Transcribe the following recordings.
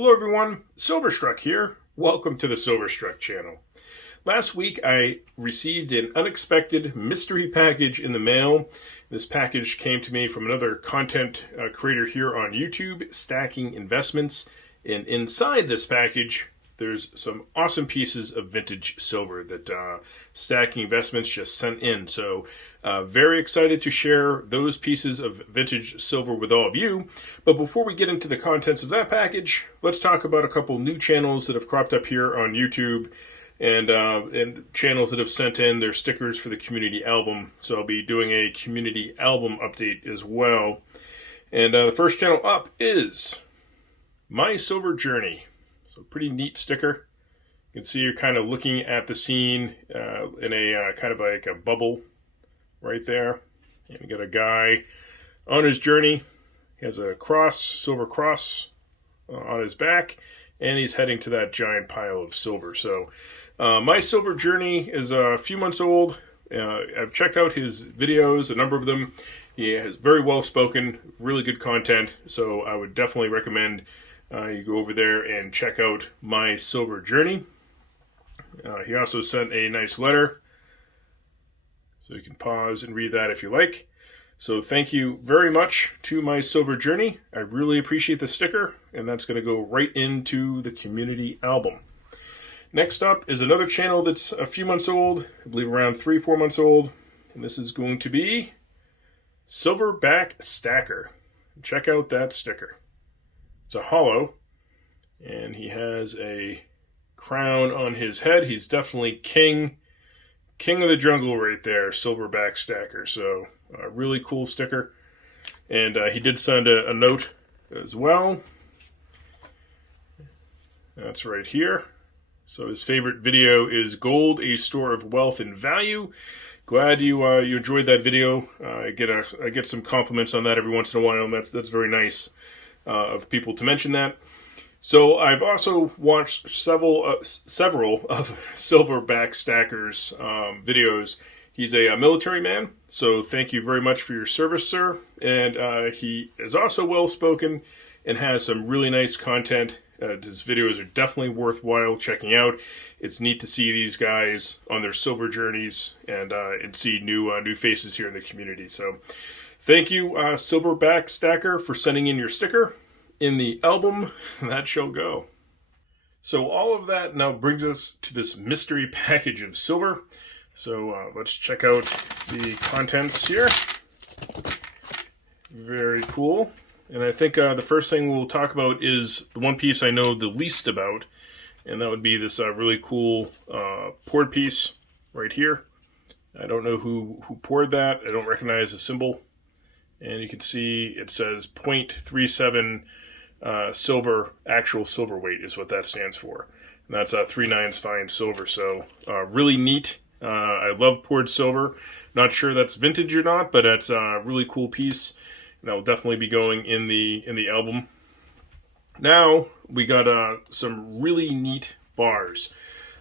Hello everyone, Silverstruck here. Welcome to the Silverstruck channel. Last week I received an unexpected mystery package in the mail. This package came to me from another content creator here on YouTube, Stacking Investments. And inside this package, there's some awesome pieces of vintage silver that Stacking Investments just sent in. So very excited to share those pieces of vintage silver with all of you. But before we get into the contents of that package, let's talk about a couple new channels that have cropped up here on YouTube and channels that have sent in their stickers for the community album. So I'll be doing a community album update as well. And the first channel up is My Silver Journey. So pretty neat sticker. You can see you're kind of looking at the scene in a kind of like a bubble right there. And you got a guy on his journey. He has a cross, silver cross on his back, and he's heading to that giant pile of silver. So My Silver Journey is a few months old. I've checked out his videos, a number of them. He has very well spoken, really good content. So I would definitely recommend you go over there and check out My Silver Journey. He also sent a nice letter, so you can pause and read that if you like. So thank you very much to My Silver Journey. I really appreciate the sticker, and that's going to go right into the community album. Next up is another channel that's a few months old, I believe around 3-4 months old, and this is going to be Silverback Stacker. Check out that sticker. It's a hollow, and he has a crown on his head. He's definitely king of the jungle right there, Silverback Stacker. So a really cool sticker. And he did send a note as well. That's right here. So his favorite video is Gold, a Store of Wealth and Value. Glad you enjoyed that video. I get some compliments on that every once in a while, and that's very nice of people to mention that. So I've also watched several of Silverback Stacker's videos. He's a military man, so thank you very much for your service, sir. And he is also well spoken and has some really nice content. His videos are definitely worthwhile checking out. It's neat to see these guys on their silver journeys and see new faces here in the community. So thank you, Silverback Stacker, for sending in your sticker. In the album, that shall go. So all of that now brings us to this mystery package of silver. So let's check out the contents here. Very cool. And I think the first thing we'll talk about is the one piece I know the least about, and that would be this really cool poured piece right here. I don't know who poured that. I don't recognize the symbol. And you can see it says 0.37 silver, actual silver weight is what that stands for. And that's 3/9 fine silver. So really neat. I love poured silver. Not sure that's vintage or not, but that's a really cool piece. And that will definitely be going in the album. Now we got some really neat bars.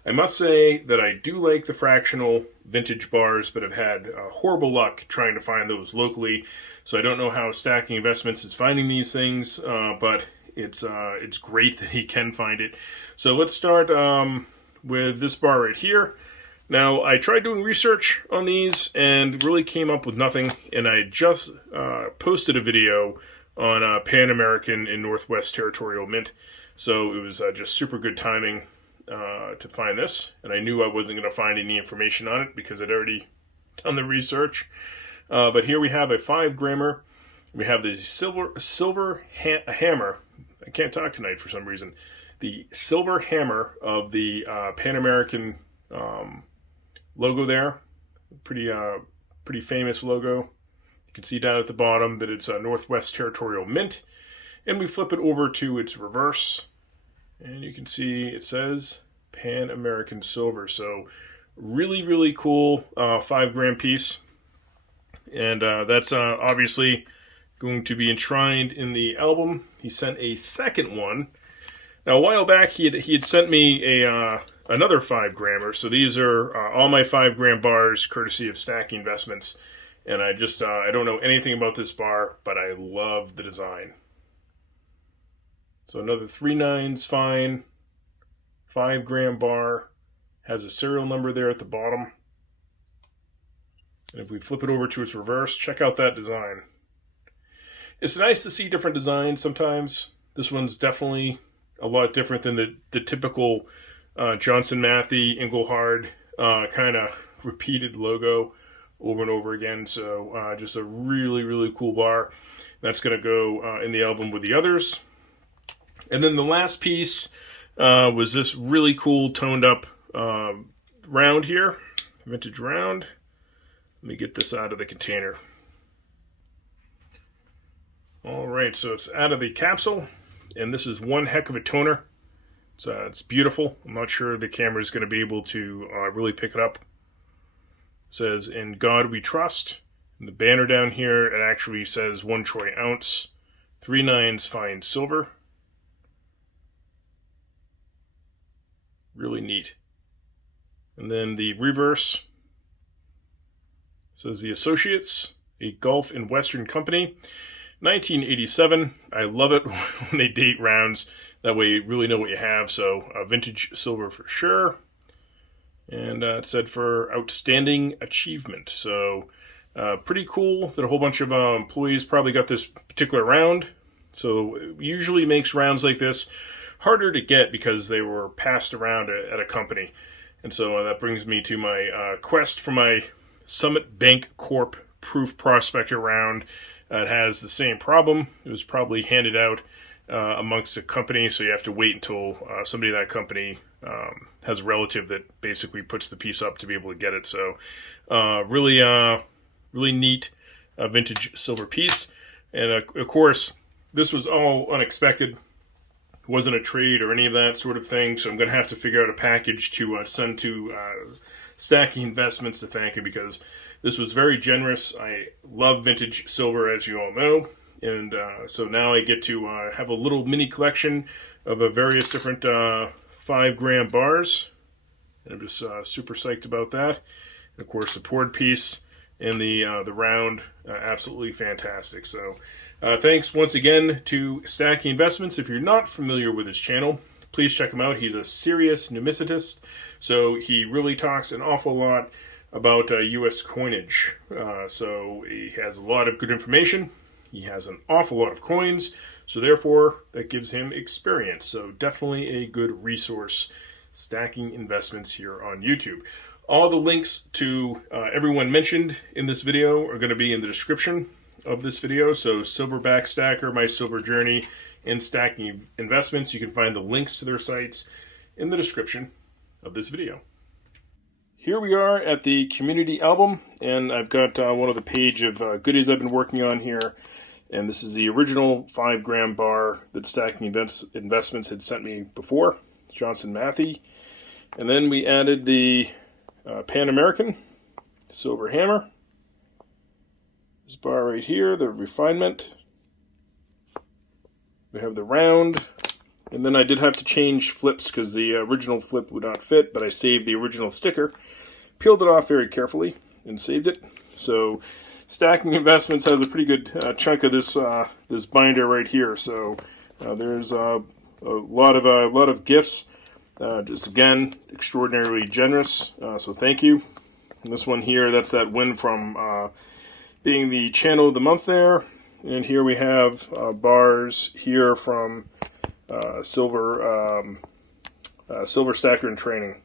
I must say that I do like the fractional vintage bars, but I've had horrible luck trying to find those locally. So I don't know how Stacking Investments is finding these things, but it's great that he can find it. So let's start with this bar right here. Now, I tried doing research on these and really came up with nothing, and I just posted a video on Pan American in Northwest Territorial Mint. So it was just super good timing to find this, and I knew I wasn't going to find any information on it because I'd already done the research. But here we have a 5-grammer. We have the silver hammer. I can't talk tonight for some reason. The silver hammer of the Pan American logo there. Pretty famous logo. You can see down at the bottom that it's Northwest Territorial Mint. And we flip it over to its reverse. And you can see it says Pan American Silver. So really, really cool 5-gram piece. And that's obviously going to be enshrined in the album. He sent a second one. Now, a while back, he had sent me another 5-grammer. So these are all my 5-gram bars, courtesy of Stacking Investments. And I don't know anything about this bar, but I love the design. So another 3 nines fine, 5 gram bar, has a serial number there at the bottom. And if we flip it over to its reverse, check out that design. It's nice to see different designs sometimes. This one's definitely a lot different than the typical Johnson Matthey, Engelhard kind of repeated logo over and over again. So just a really, really cool bar. That's going to go in the album with the others. And then the last piece was this really cool toned up round here, vintage round. Let me get this out of the container. All right, so it's out of the capsule, and this is one heck of a toner. So it's beautiful. I'm not sure the camera is going to be able to really pick it up. It says, "In God We Trust." And the banner down here, it actually says 1 troy ounce, 3 nines fine silver. Really neat. And then the reverse says The Associates, a Gulf and Western company, 1987. I love it when they date rounds. That way you really know what you have. So vintage silver for sure. And it said for outstanding achievement. So pretty cool that a whole bunch of employees probably got this particular round. So it usually makes rounds like this harder to get because they were passed around at a company. And so that brings me to my quest for my Summit Bank Corp Proof Prospector round. It has the same problem. It was probably handed out amongst a company, so you have to wait until somebody at that company has a relative that basically puts the piece up to be able to get it. So really neat vintage silver piece. And of course, this was all unexpected. Wasn't a trade or any of that sort of thing, so I'm going to have to figure out a package to send to Stacking Investments to thank him, because this was very generous. I love vintage silver, as you all know, and so now I get to have a little mini collection of various different 5 gram bars, and I'm just super psyched about that. And of course, the poured piece and the round, absolutely fantastic. So thanks once again to Stacking Investments. If you're not familiar with his channel, please check him out. He's a serious numismatist, so he really talks an awful lot about U.S. coinage. So he has a lot of good information. He has an awful lot of coins, so therefore that gives him experience. So definitely a good resource, Stacking Investments here on YouTube. All the links to everyone mentioned in this video are going to be in the description of this video. So Silverback Stacker, My Silver Journey, and Stacking Investments. You can find the links to their sites in the description of this video. Here we are at the community album, and I've got one of the page of goodies I've been working on here. And this is the original 5 gram bar that Stacking Investments had sent me before, Johnson Matthey. And then we added the Pan American silver hammer. This bar right here, the refinement. We have the round, and then I did have to change flips because the original flip would not fit, but I saved the original sticker, peeled it off very carefully, and saved it. So Stacking Investments has a pretty good chunk of this this binder right here. So there's a lot of gifts. Just again, extraordinarily generous. So thank you. And this one here, that's that win from being the channel of the month there. And here we have bars here from Silver Stacker and Training.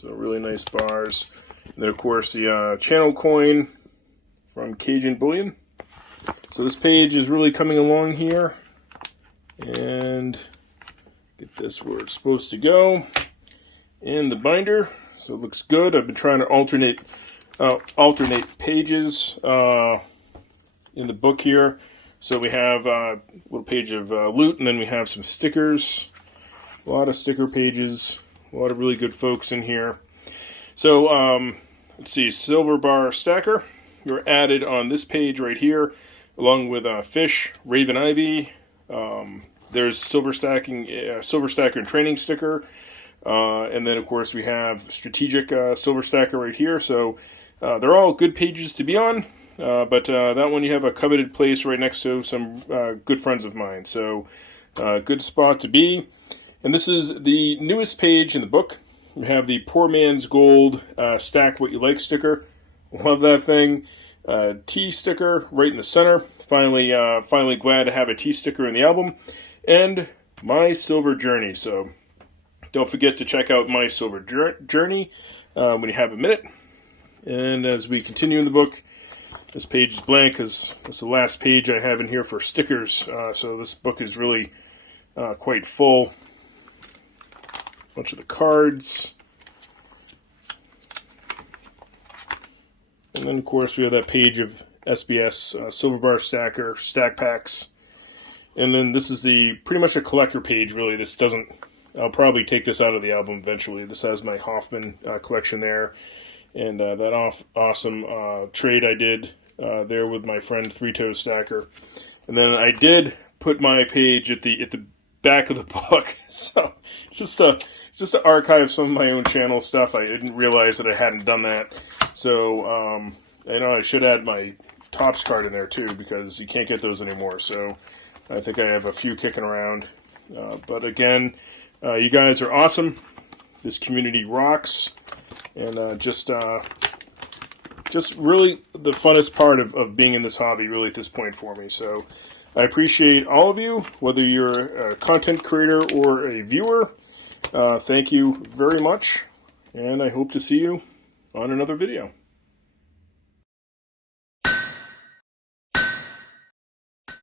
So really nice bars. And then of course the channel coin from Cajun Bullion. So this page is really coming along here. And get this where it's supposed to go. In the binder. So it looks good. I've been trying to alternate pages in the book here. So we have a little page of loot, and then we have some stickers. A lot of sticker pages. A lot of really good folks in here. So let's see, Silver Bar Stacker. You're added on this page right here, along with Fish, Raven Ivy. There's Silver Stacker and Training sticker. And then, of course, we have Strategic Silver Stacker right here. So they're all good pages to be on. but that one you have a coveted place right next to some good friends of mine. So good spot to be. And this is the newest page in the book. We have the Poor Man's Gold Stack What You Like sticker. Love that thing. T sticker right in the center. Finally glad to have a T sticker in the album. And My Silver Journey. So don't forget to check out My Silver Journey when you have a minute. And as we continue in the book, this page is blank because it's the last page I have in here for stickers. So this book is really quite full. A bunch of the cards. And then, of course, we have that page of SBS Silver Bar Stacker stack packs. And then this is pretty much a collector page, really. This doesn't... I'll probably take this out of the album eventually. This has my Hoffman collection there. And that awesome trade I did there with my friend Three Toes Stacker. And then I did put my page at the back of the book. So just to archive some of my own channel stuff. I didn't realize that I hadn't done that. So I know I should add my Topps card in there too, because you can't get those anymore. So I think I have a few kicking around. But again, you guys are awesome. This community rocks. And just really the funnest part of being in this hobby really at this point for me. So I appreciate all of you, whether you're a content creator or a viewer. Thank you very much, and I hope to see you on another video.